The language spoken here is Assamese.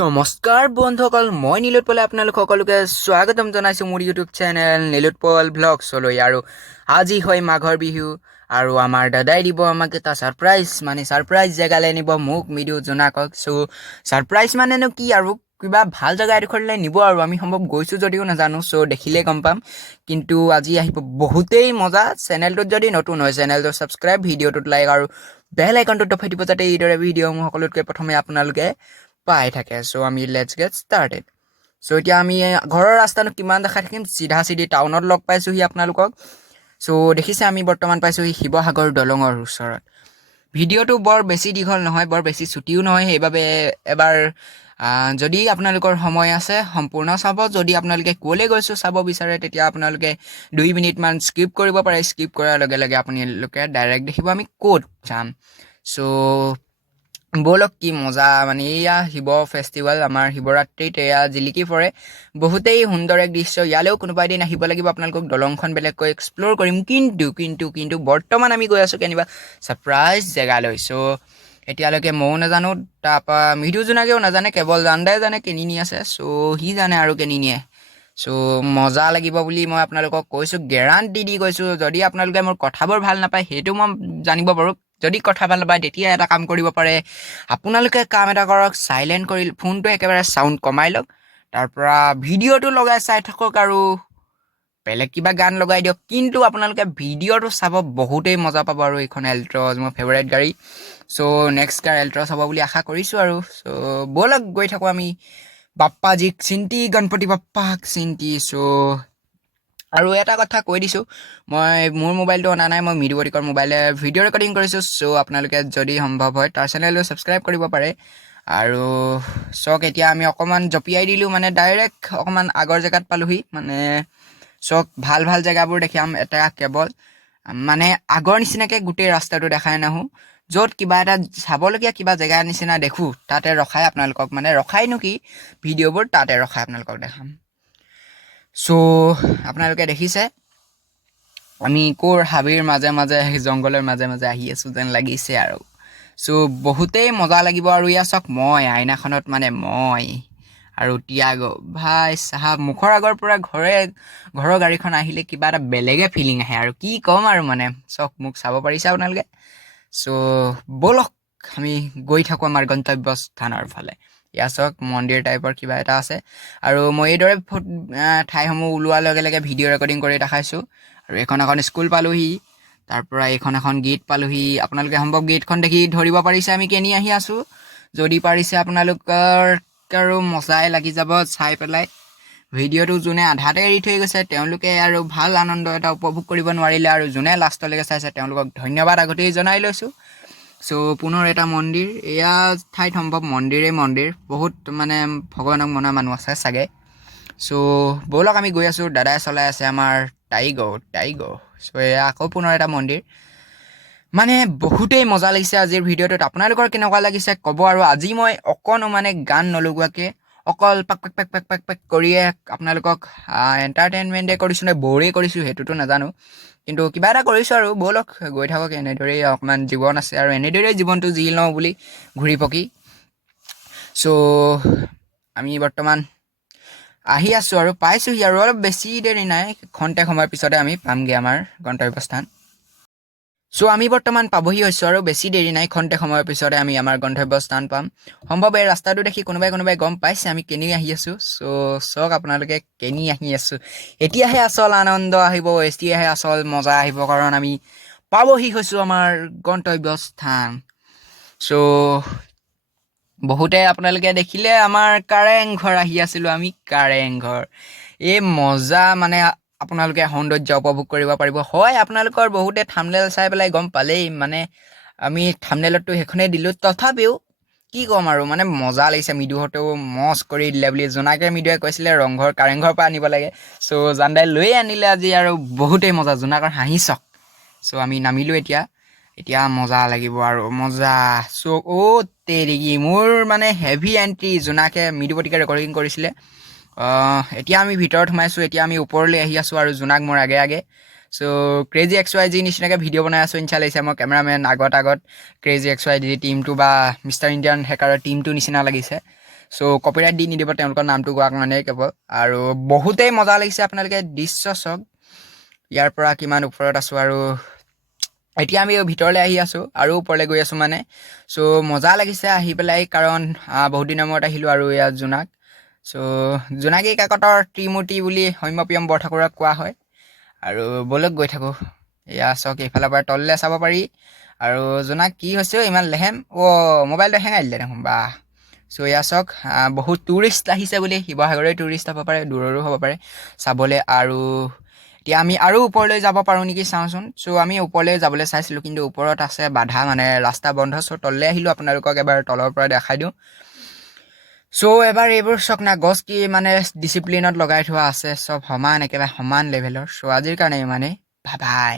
নমস্কাৰ বন্ধুসকল, মই নীলোৎপলে আপোনালোক সকলোকে স্বাগতম জনাইছোঁ মোৰ ইউটিউব চেনেল নীলোৎপল ভ্লগছলৈ। আৰু আজি হয় মাঘৰ বিহু আৰু আমাৰ দাদাই দিব আমাক এটা ছাৰপ্ৰাইজ জেগালৈ নিব মোক, মিদু, জোনাকক। চ' ছাৰপ্ৰাইজ মানেনো কি আৰু কিবা ভাল জেগা এডোখৰলৈ নিব আৰু আমি সম্ভৱ গৈছোঁ যদিও নাজানো, চ' দেখিলেই গম পাম। কিন্তু আজি আহিব বহুতেই মজা। চেনেলটোত যদি নতুন হয় চেনেলটো ছাবস্ক্ৰাইব, ভিডিঅ'টোত লাইক আৰু বেল আইকনটোত দবাই দিব যাতে এইদৰে ভিডিঅ'সমূহ সকলোতকৈ প্ৰথমে আপোনালোকে পাই থাকে। চ' আমি লেটছ গেট ষ্টাৰ্টেড। চ' এতিয়া আমি ঘৰৰ ৰাস্তানো কিমান দেখাই থাকিম, চিধা চিধি টাউনত লগ পাইছোঁহি আপোনালোকক। চ' দেখিছে আমি বৰ্তমান পাইছোঁহি শিৱসাগৰ দলঙৰ ওচৰত। ভিডিঅ'টো বৰ বেছি দীঘল নহয়, বৰ বেছি ছুটিও নহয়, সেইবাবে এবাৰ যদি আপোনালোকৰ সময় আছে সম্পূৰ্ণ চাব। যদি আপোনালোকে ক'লৈ গৈছোঁ চাব বিচাৰে তেতিয়া আপোনালোকে 2 মিনিটমান স্কিপ কৰিব পাৰে। স্কিপ কৰাৰ লগে লগে আপোনালোকে ডাইৰেক্ট দেখিব আমি ক'ত যাম। চ' ব'লক, কি মজা মানে এয়া শিৱ ফেষ্টিভেল, আমাৰ শিৱৰাত্ৰিত এয়া জিলিকি পৰে। বহুতেই সুন্দৰ এক দৃশ্য। ইয়ালৈও কোনোবা এদিন আহিব লাগিব, আপোনালোকক দলংখন বেলেগকৈ এক্সপ্ল'ৰ কৰিম। কিন্তু বৰ্তমান আমি গৈ আছোঁ কেনিবা ছাৰপ্ৰাইজ জেগালৈ। চ' এতিয়ালৈকে ময়ো নাজানো, তাৰপৰা মৃদু জোনাকেও নাজানে, কেৱল জানদাই জানে কেনি নি আছে। চ' সি জানে আৰু কেনি নিয়ে। চ' মজা লাগিব বুলি মই আপোনালোকক কৈছোঁ, গেৰাণ্টি দি কৈছোঁ। যদি আপোনালোকে মোৰ কথাবোৰ ভাল নাপায় সেইটো মই জানিব পাৰোঁ। যদি কথা ভাল নাপায় তেতিয়া এটা কাম কৰিব পাৰে, আপোনালোকে কাম এটা কৰক, চাইলেণ্ট কৰি ফোনটো একেবাৰে চাউণ্ড কমাই লওক, তাৰপৰা ভিডিঅ'টো লগাই চাই থাকক আৰু বেলেগ কিবা গান লগাই দিয়ক। কিন্তু আপোনালোকে ভিডিঅ'টো চাব, বহুতেই মজা পাব। আৰু এইখন এল্ট্ৰছ মোৰ ফেভাৰেট গাড়ী। চ' নেক্সট কাৰ এল্ট্ৰছ হ'ব বুলি আশা কৰিছোঁ আৰু। চ' ব'লক গৈ থাকোঁ আমি। বাপ্পাজীক চিন্তি, গণপতি বাপ্পাক চিন্তি। চ' আৰু এটা কথা কৈ দিছোঁ, মই মোৰ মোবাইলটো অনা নাই, মই মিদুবতিকৰ মোবাইলে ভিডিঅ' ৰেকৰ্ডিং কৰিছোঁ। চ' আপোনালোকে যদি সম্ভৱ হয় তাৰ চেনেলটো ছাবস্ক্ৰাইব কৰিব পাৰে। আৰু চাওক, এতিয়া আমি অকণমান জঁপিয়াই দিলোঁ, মানে ডাইৰেক্ট অকণমান আগৰ জেগাত পালোঁহি। মানে চাওক, ভাল ভাল জেগাবোৰ দেখাম এটা কেৱল, মানে আগৰ নিচিনাকৈ গোটেই ৰাস্তাটো দেখাই নাহোঁ। য'ত কিবা এটা চাবলগীয়া কিবা জেগা নিচিনা দেখোঁ তাতে ৰখাই আপোনালোকক, মানে ৰখাইনো কি, ভিডিঅ'বোৰ তাতে ৰখাই আপোনালোকক দেখাম। চ' আপোনালোকে দেখিছে আমি ক'ৰ হাবিৰ মাজে মাজে, জংঘলৰ মাজে মাজে আহি আছোঁ যেন লাগিছে আৰু। চ' বহুতেই মজা লাগিব। আৰু ইয়াত চাওক, মই আইনাখনত মানে মই আৰু তিয়াগো ভাই চাহাব মুখৰ আগৰ পৰা ঘৰৰ গাড়ীখন আহিলে কিবা এটা বেলেগে ফিলিং আহে আৰু কি ক'ম আৰু। মানে চাওক, মোক চাব পাৰিছে আপোনালোকে। চ' ব'লক আমি গৈ থাকোঁ আমাৰ গন্তব্য স্থানৰ ফালে। ইয়াত চাওক, মন্দিৰ টাইপৰ কিবা এটা আছে। আৰু মই এইদৰে ঠাইসমূহ ওলোৱাৰ লগে লগে ভিডিঅ' ৰেকৰ্ডিং কৰি দেখাইছোঁ। আৰু এখন স্কুল পালোঁহি, তাৰপৰা এখন গেট পালোঁহি। আপোনালোকে সম্ভৱ গেটখন দেখি ধৰিব পাৰিছে আমি কেনি আহি আছোঁ। যদি পাৰিছে আপোনালোকৰ আৰু মজাই লাগি যাব চাই পেলাই। ভিডিঅ'টো যোনে আধাতে এৰি থৈ গৈছে তেওঁলোকে আৰু ভাল আনন্দ এটা উপভোগ কৰিব নোৱাৰিলে, আৰু যোনে লাষ্টলৈকে চাইছে তেওঁলোকক ধন্যবাদ আগতেই জনাই লৈছোঁ। চ' পুনৰ এটা মন্দিৰ, এয়া ঠাইত সম্ভৱ মন্দিৰ বহুত মানে ভগৱানক মনা মানুহ আছে চাগে। চ' ব'লক আমি গৈ আছোঁ। দাদাই চলাই আছে আমাৰ টাইগো। চ' এয়া আকৌ পুনৰ এটা মন্দিৰ। মানে বহুতেই মজা লাগিছে আজিৰ ভিডিঅ'টোত। আপোনালোকৰ কেনেকুৱা লাগিছে ক'ব। আৰু আজি মই অকণো মানে গান নলগোৱাকৈ অকল পাক পাক পাক পাক পাক পাক কৰিয়ে আপোনালোকক এণ্টাৰটেইনমেণ্টে কৰিছোঁ নে ব'ৰেই কৰিছোঁ সেইটোতো নাজানো, কিন্তু কিবা এটা কৰিছোঁ আৰু। ব'লক গৈ থাকক, এনেদৰেই অকণমান জীৱন আছে আৰু এনেদৰেই জীৱনটো জি লওঁ বুলি ঘূৰি পকি। চ' আমি বৰ্তমান আহি আছোঁ আৰু পাইছোঁহি, আৰু অলপ বেছি দেৰি নাই, খন্তেক সময়ৰ পিছতে আমি পামগৈ আমাৰ গন্তব্যস্থান। চ' আমি বৰ্তমান পাবহি হৈছোঁ আৰু বেছি দেৰি নাই, খন্তেক সময়ৰ পিছতে আমি আমাৰ গন্তব্যস্থান পাম। সম্ভৱ এই ৰাস্তাটো দেখি কোনোবাই গম পাইছে আমি কেনি আহি আছোঁ। চ' চাওক আপোনালোকে, কেনি আহি আছোঁ। এতিয়াহে আচল আনন্দ আহিব, এতিয়াহে আচল মজা আহিব, কাৰণ আমি পাবহি হৈছোঁ আমাৰ গন্তব্যস্থান। চ' বহুতে আপোনালোকে দেখিলে আমাৰ কাৰেং ঘৰ আহি আছিলোঁ আমি। কাৰেং ঘৰ এই মজা, মানে আপোনালোকে সৌন্দৰ্য উপভোগ কৰিব পাৰিব। হয়, আপোনালোকৰ বহুতে থাম্বনেল চাই পেলাই গম পালেই, মানে আমি থাম্বনেলতটো সেইখনেই দিলোঁ। তথাপিও কি ক'ম আৰু, মানে মজা লাগিছে। মৃদুহঁতেও মজ কৰি দিলে বুলি, জোনাকে মৃদুৱে কৈছিলে ৰংঘৰ কাৰেংঘৰৰ পৰা আনিব লাগে। চ' জানদাই লৈয়ে আনিলে আজি, আৰু বহুতেই মজা। জোনাকৰ হাঁহি চক। চ' আমি নামিলোঁ এতিয়া মজা লাগিব আৰু মজা। চ' তেৰিকি মোৰ মানে হেভি এণ্ট্ৰি। জোনাকে মৃদুপতিকে ৰেকৰ্ডিং কৰিছিলে। এতিয়া আমি ভিতৰত সোমাইছোঁ, এতিয়া আমি ওপৰলৈ আহি আছোঁ, আৰু জোনাক মোৰ আগে। চ' ক্ৰেজি XYZ নিচিনাকৈ ভিডিঅ' বনাই আছোঁ। ইনচা লাগিছে মই কেমেৰামেন আগত ক্ৰেজি XYZ টিমটো বা মিষ্টাৰ ইণ্ডিয়ান হেকাৰৰ টিমটো নিচিনা লাগিছে। চ' কপিৰাইট দি নিদিব তেওঁলোকৰ নামটো কোৱাৰ কাৰণে কেৱল। আৰু বহুতেই মজা লাগিছে, আপোনালোকে দৃশ্য চাওক ইয়াৰ পৰা কিমান ওপৰত আছোঁ। আৰু এতিয়া আমি ভিতৰলৈ আহি আছোঁ আৰু ওপৰলৈ গৈ আছোঁ মানে। চ' মজা লাগিছে আহি পেলাই, কাৰণ বহুত দিনৰ মূৰত আহিলোঁ। আৰু ইয়াত জোনাক, চ' জোনাকী কাকতৰ ত্ৰিমূৰ্তি বুলি সৌম্যপ্ৰিয়ম বৰঠাকুৰক কোৱা হয়। আৰু বলক গৈ থাকোঁ। এয়া চাওক, এইফালৰ পৰা তললৈ চাব পাৰি। আৰু জোনাক কি হৈছে ইমান লেহেম, মোবাইলটো হেঙাই দিলে দেখোন বা। চ' এয়া চাওক, বহুত টুৰিষ্ট আহিছে বুলি, শিৱসাগৰৰে টুৰিষ্ট হ'ব পাৰে, দূৰৰো হ'ব পাৰে চাবলৈ। আৰু এতিয়া আমি আৰু ওপৰলৈ যাব পাৰোঁ নেকি চাওঁচোন। চ' আমি ওপৰলৈ যাবলৈ চাইছিলোঁ, কিন্তু ওপৰত আছে বাধা, মানে ৰাস্তা বন্ধ। চ' তললৈ আহিলোঁ, আপোনালোকক এবাৰ তলৰ পৰা দেখাই দিওঁ। চ' এবাৰ এইবোৰ চাওক না, গছ কি মানে ডিচিপ্লিনত লগাই থোৱা আছে, চব সমান, একেবাৰে সমান লেভেলৰ। চ' আজিৰ কাৰণে ইমানেই, বাই বাই।